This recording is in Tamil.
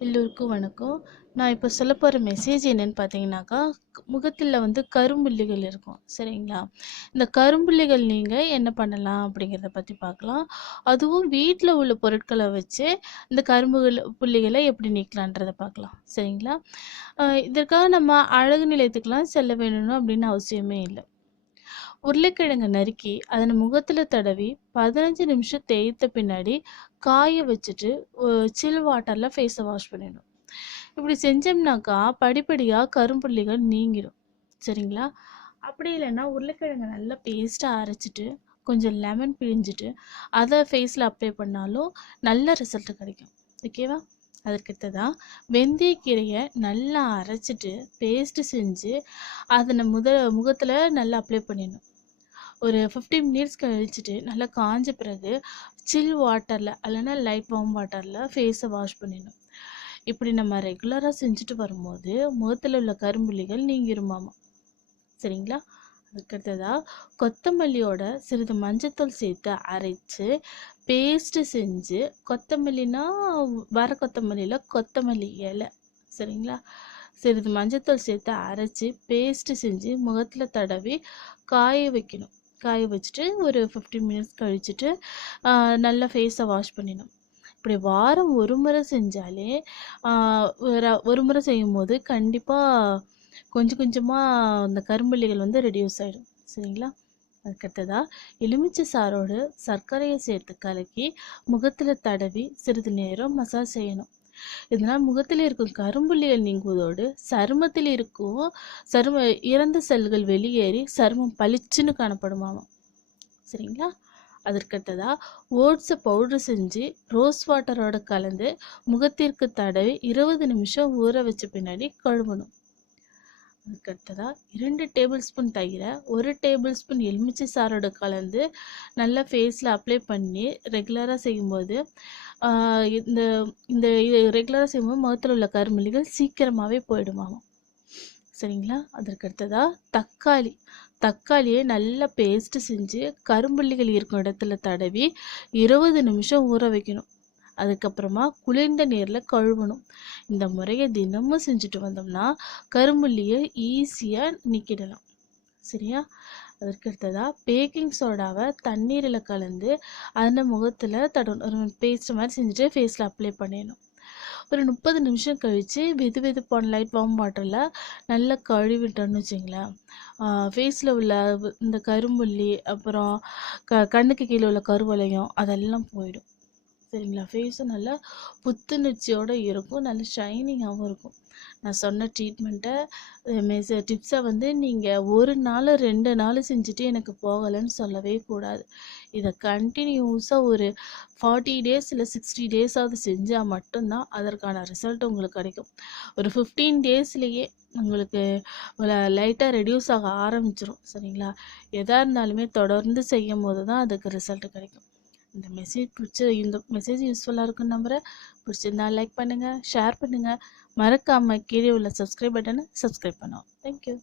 எல்லோருக்கும் வணக்கம். நான் இப்போ சொல்ல போகிற மெசேஜ் என்னன்னு பார்த்தீங்கன்னாக்கா முகத்தில் வந்து கரும்புள்ளிகள் இருக்கும். சரிங்களா? இந்த கரும்புள்ளிகள் நீங்கள் என்ன பண்ணலாம் அப்படிங்கிறத பற்றி பார்க்கலாம் அதுவும் வீட்டில் உள்ள பொருட்களை வச்சு இந்த கரும்புகள் புள்ளிகளை எப்படி நீக்கலான்றதை பார்க்கலாம் சரிங்களா? இதற்காக நம்ம அழகு நிலையத்துக்கெலாம் செல்ல வேணும்னு அப்படின்னு அவசியமே இல்லை. உருளைக்கிழங்கை நறுக்கி அதனை முகத்தில் தடவி பதினஞ்சு நிமிஷம் தேய்த்த பின்னாடி காய வச்சுட்டு சில் வாட்டரில் ஃபேஸை வாஷ் பண்ணிடணும். இப்படி செஞ்சோம்னாக்கா படிப்படியாக கரும்புள்ளிகள் நீங்கிடும் சரிங்களா? அப்படி இல்லைன்னா உருளைக்கிழங்கை நல்லா பேஸ்ட்டாக அரைச்சிட்டு கொஞ்சம் லெமன் பிழிஞ்சிட்டு அதை ஃபேஸில் அப்ளை பண்ணாலும் நல்ல ரிசல்ட் கிடைக்கும். ஓகேவா அதற்கடுத்ததான் வெந்தயக்கீரையை நல்லா அரைச்சிட்டு பேஸ்ட்டு செஞ்சு அதை முத முகத்தில் நல்லா அப்ளை பண்ணிடணும். ஒரு ஃபிஃப்டீன் மினிட்ஸ் கழிச்சிட்டு நல்லா காஞ்ச பிறகு சில் வாட்டரில் இல்லைன்னா லைட் வார்ம் வாட்டரில் ஃபேஸை வாஷ் பண்ணிடணும். இப்படி நம்ம ரெகுலராக செஞ்சுட்டு வரும்போது முகத்தில் உள்ள கரும்புள்ளிகள் நீங்கிருமாமா. சரிங்களா? அதுக்கடுத்ததாக கொத்தமல்லியோட சிறிது மஞ்சத்தூள் சேர்த்து அரைச்சு பேஸ்ட்டு செஞ்சு கொத்தமல்லினா வர கொத்தமல்லியில் கொத்தமல்லி இலை சரிங்களா? சிறிது மஞ்சத்தூள் சேர்த்து அரைச்சி பேஸ்ட்டு செஞ்சு முகத்தில் தடவி காய வைக்கணும். காய வச்சுட்டு ஒரு ஃபிஃப்டீன் மினிட்ஸ் கழிச்சுட்டு நல்லா ஃபேஸை வாஷ் பண்ணிடணும். இப்படி வாரம் ஒரு முறை செஞ்சாலே ஒரு- ஒரு முறை செய்யும் போது கண்டிப்பாக கொஞ்சம் கொஞ்சமாக அந்த கரும்புள்ளிகள் வந்து ரெடியூஸ் ஆகிடும் சரிங்களா? அதுக்கடுத்ததாக எலுமிச்சை சாரோடு சர்க்கரையை சேர்த்து கலக்கி முகத்தில் தடவி சிறிது நேரம் மசாஜ் செய்யணும். இதனால் முகத்தில் இருக்கும் கரும்புள்ளிகள் நீங்குவதோடு சருமத்தில் இருக்கும் சரும இறந்த செல்கள் வெளியேறி சருமம் பளிச்சுன்னு காணப்படுமாமா சரிங்களா? அதற்கடுத்ததாக ஓட்ஸை பவுடர் செஞ்சு ரோஸ் வாட்டரோட கலந்து முகத்திற்கு தடவி இருபது நிமிஷம் ஊற வச்ச பின்னாடி கழுவணும். அதுக்கடுத்ததாக இரண்டு டேபிள் ஸ்பூன் தயிரை ஒரு டேபிள் ஸ்பூன் எலுமிச்சை சாரோட கலந்து நல்லா ஃபேஸில் அப்ளை பண்ணி ரெகுலராக செய்யும்போது இந்த இந்த இது ரெகுலராக செய்யும்போது முகத்தில் உள்ள கருமலிகள் சீக்கிரமாகவே போயிடுமாமா சரிங்களா? அதற்கு அடுத்ததாக தக்காளி. தக்காளியை நல்லா பேஸ்ட்டு செஞ்சு கரும்புள்ளிகள் இருக்கும் இடத்துல தடவி இருபது நிமிஷம் ஊற வைக்கணும். அதுக்கப்புறமா குளிர்ந்த நீரில் கழுவணும். இந்த முறையை தினமும் செஞ்சுட்டு வந்தோம்னா கரும்புள்ளியை ஈஸியாக நீக்கிடலாம். சரியா? அதற்கு அடுத்ததாக பேக்கிங் சோடாவை தண்ணீரில் கலந்து அந்த முகத்தில் தடணும் ஒரு பேஸ்ட் மாதிரி செஞ்சுட்டு ஃபேஸில் அப்ளை பண்ணிடணும். ஒரு முப்பது நிமிஷம் கழித்து வெது வெதுப்பான லைட் வார்ம் வாட்டரில் நல்லா கழுவிட்டோன்னு வச்சிங்களேன். ஃபேஸில் உள்ள இந்த கரும்புள்ளி அப்புறம் க கண்ணுக்கு கீழே உள்ள கருவளையம் அதெல்லாம் போயிடும். சரிங்களா? ஃபேஸும் நல்லா புத்துணர்ச்சியோடு இருக்கும். நல்ல ஷைனிங்காகவும் இருக்கும். நான் சொன்ன ட்ரீட்மெண்ட்டை மெஸ் டிப்ஸை வந்து நீங்கள் ஒரு நாள் ரெண்டு நாள் செஞ்சுட்டு எனக்கு போகலைன்னு சொல்லவே கூடாது. இதை கண்டினியூஸாக ஒரு ஃபார்ட்டி டேஸ் இல்லை சிக்ஸ்டி டேஸாவது செஞ்சால் மட்டும்தான் அதற்கான ரிசல்ட் உங்களுக்கு கிடைக்கும். ஒரு ஃபிஃப்டீன் டேஸ்லேயே உங்களுக்கு லைட்டாக ரெடியூஸ் ஆக ஆரம்பிச்சிரும். சரிங்களா? எதாக இருந்தாலுமே தொடர்ந்து செய்யும் போது தான் அதுக்கு ரிசல்ட் கிடைக்கும். இந்த மெசேஜ் பிடிச்ச இந்த மெசேஜ் யூஸ்ஃபுல்லாக இருக்குன்னு நம்புகிறேன் பிடிச்சிருந்தா லைக் பண்ணுங்கள் ஷேர் பண்ணுங்கள் மறக்காமல் கீழே உள்ள சப்ஸ்கிரைப் பட்டனை சப்ஸ்கிரைப் பண்ணுவோம். தேங்க்யூ